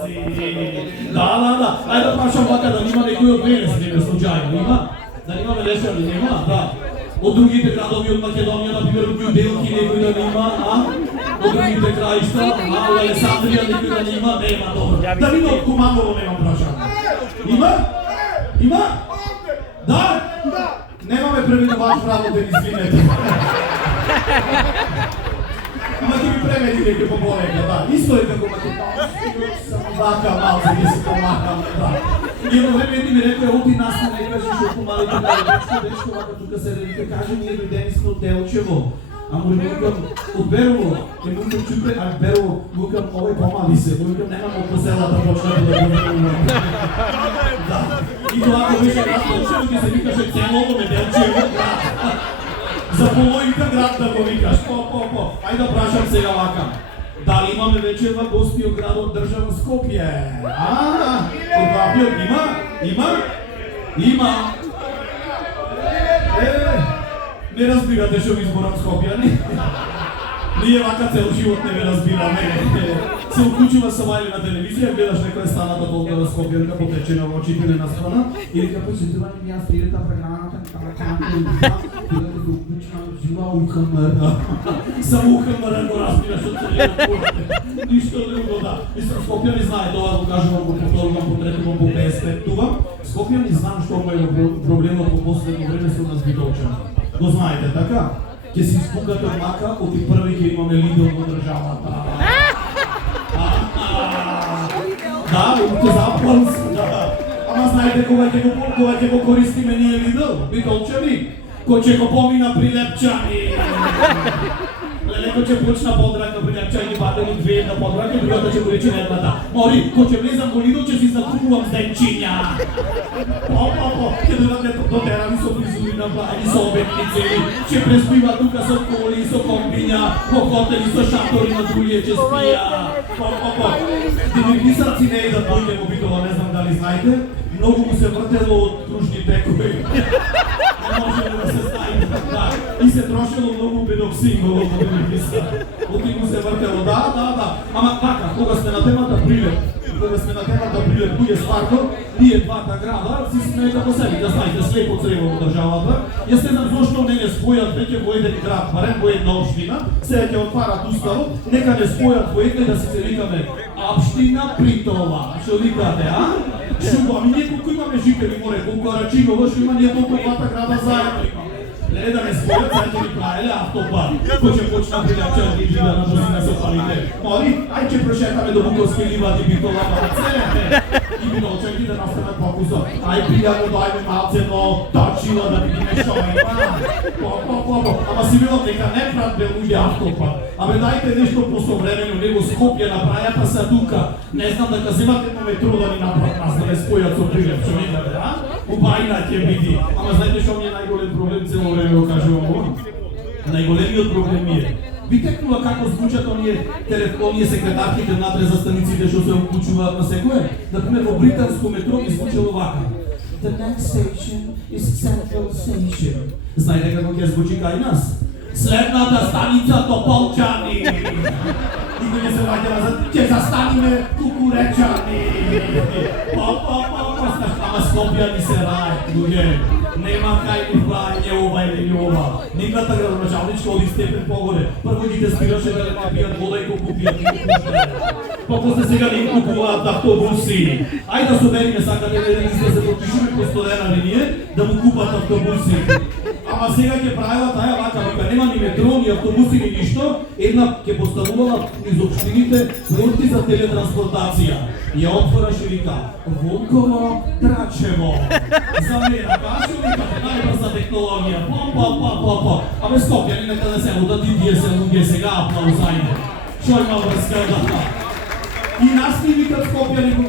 Македонци. Да. Ајде да прашам вака да нема некој од мене среде случајно, има? Да нема велешали, нема? Да. Од другите градови од Македонија, например, од Њуделки некој да нема, а? Од другите краишта, а? Од Александрија некој да нема, нема, добро. Да нема од Куманово нема прашам. Има? Има? Да? Немаме преведувач работен, извинете. Ама ќе ми преведи некој поборека, да. Исто е како македонски, само вака малце ќе се помахаме, да. И едно време едни ми рекоја, оти нас не кажеш око малите дечко, вака тука се редите, каже, ние дојдени сме од Делчево. А му викам, од Берово, и му викам чупе, а Берово, му викам, овој помали се, му викам, немам од селата почнато да го да. И тоа ако беше град Делчево, ќе се викаше целото ме Делчево град. За половинка град да го викаш, по. Ајде да прашам сега вака. Дали имаме вече во гости од градот држава Скопје? Од Вапиот има? Не разбирате што ви зборам Скопје, не? Ние вака цел живот не ме разбираме. Се уклучува со мајле на телевизија, гледаш некоја станата толка на Скопјанка потечена во очите не настрана и дека посетувани ми јас трирета програмата жива ухамара. Само ухамара го разбираш од целиот пот. Ништо друго, да. Мислам, Скопјани знае тоа, го кажувам, го повторувам, потретувам, по преспектувам. Скопјани знам што му е проблемот во последно време со нас битолчани. Го знаете, така? Ќе се испугате од мака, од и први ќе имаме лидер во државата. Да, ќе запалам се, да. Ама знаете кога ќе го користиме ние лидер? Битолчани? Кој ќе го помина Прилепчани. Леко ќе почна подрака Прилепчани, бадени две на подрака, другата ќе го рече едната. Мори, кој ќе влезам во лидер, ќе си закупувам зденчиња. Ќе дојдат до терани со фризури на бајни, со обетници, ќе преспива тука со коли, со комбиња, во хотели, со шатори на другие ќе спија. Димиргисарци не идат дојде во Битола, не знам дали знаете, многу му се вртело од кружни текови. Не може да се знае, да. И се трошело многу педоксин во Димиргисар. Оти му се вртело, да. Ама така, кога сме на темата Прилеп, кој е стварно, ние двата града си сме како себе, да знаете, слепо црево во државата. Јас не знам зошто не спојат веќе во еден град, барем во една општина, сега ќе отварат уставот, нека не спојат во една да се викаме Апштина Притола. Што викате, а? Шуба, ми ние колку имаме жители море, колку Арачиново, што има ние толку двата града заедно имаме. Не да не спојат, сега ќе ни правеле автопат, кој ќе почна Прилепчани и да на бrzина со палите. Мори, ај ќе прошетаме до Буковски ливади, Битола, Барцелете. И Битолчани да настанат покусо. Ај пријатно дојме малце, но точила да видиме што има. Ама си било дека не прат бе луѓе автопат. Абе дајте нешто посовремено, него Скопје направија па се тука. Не знам дека земат едно метро да ни направат нас, да не спојат со Прилепчани, а? Убајна ќе биди. Ама знаете што ми е најголем проблем цело време го кажувам ова? Најголемиот проблем ми е. Ви текнува како звучат оние секретарките внатре за станиците што се уклучуваат на секое? Например, во британско метро би звучало вака. The next station is Central Station. Знаете како ќе звучи кај нас? Следната станица Тополчани. И кога се ваѓа назад, ќе застаниме Кукуречани. Ама Скопјани се рајат, луѓе. Нема кај ни прајање ова или ова. Нивната градоначалничка оди степен погоре. Прво ги те спираше да не пијат вода и колку пијат и после сега не им купуваат автобуси. Ајде да собериме сакате да се подпишуме по студена линија, да му купат автобуси. Ама сега ќе правила таја вака, вика нема ни метро, ни автобуси, ни ништо, една ќе поставувала низ општините порти за телетранспортација. Ја отвораш и вика, Вонково, Трачево. За мене, кажу вика, најбрза технологија, па. Абе Скопјани нека да се удат и тие се луѓе сега аплаузајде. Шо има врска да? И нас ни викат Скопјани